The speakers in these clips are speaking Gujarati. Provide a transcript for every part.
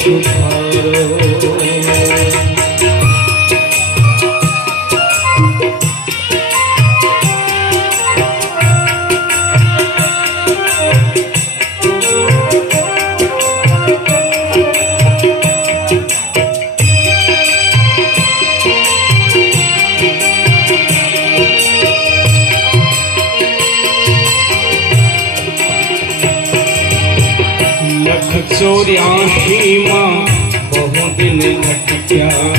ঝুমার લખ ચોર્યાસી માં બહુ દિન ભટક્યા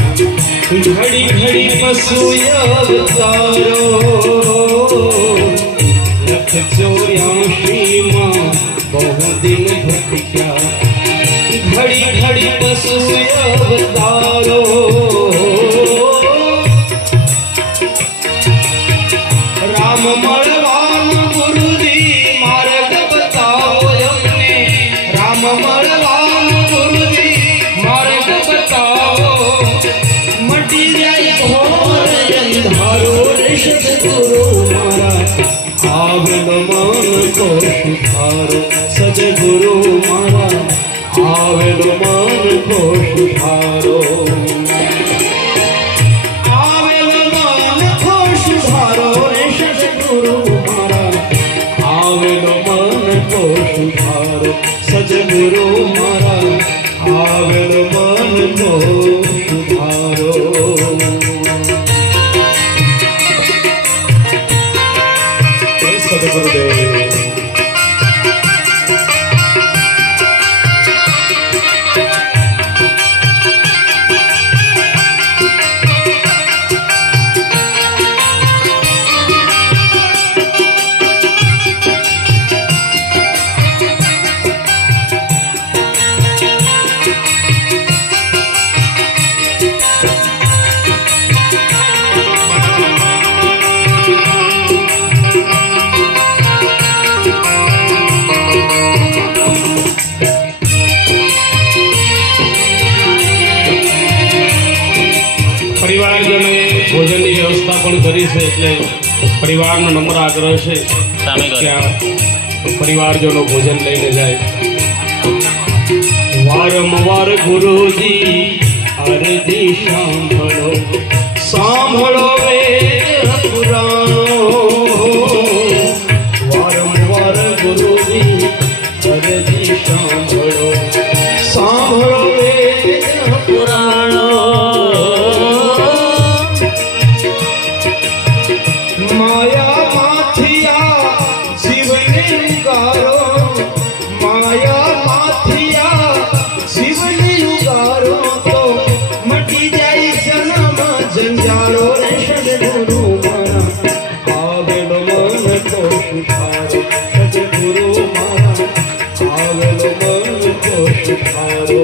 ઘડી ઘડી પશુ અવતારો લખ ચોર્યાસી માં બહુ દિન ભટક્યા ઘડી ઘડી પશુ અવતારો આવેલો મન તો સુધારો સદગુરુ મારા આવેલો મન તો સુધારો આવેલો મન ખુશ ધારો રે સદગુરુ મારા આવેલો મન ખુશ ધારો સદગુરુ મારા આવેલો મન ખુશ Valdeir. પરિવારજનોએ ભોજનની વ્યવસ્થા પણ કરી છે એટલે પરિવારનો નમ્ર આગ્રહ છે આ પરિવારજનો ભોજન લઈને જાય. વારંવાર ગુરુજી અરજી સાંભળો. સાંભળો વેદ પુરાણો. વારંવાર ગુરુજી ছাড়ো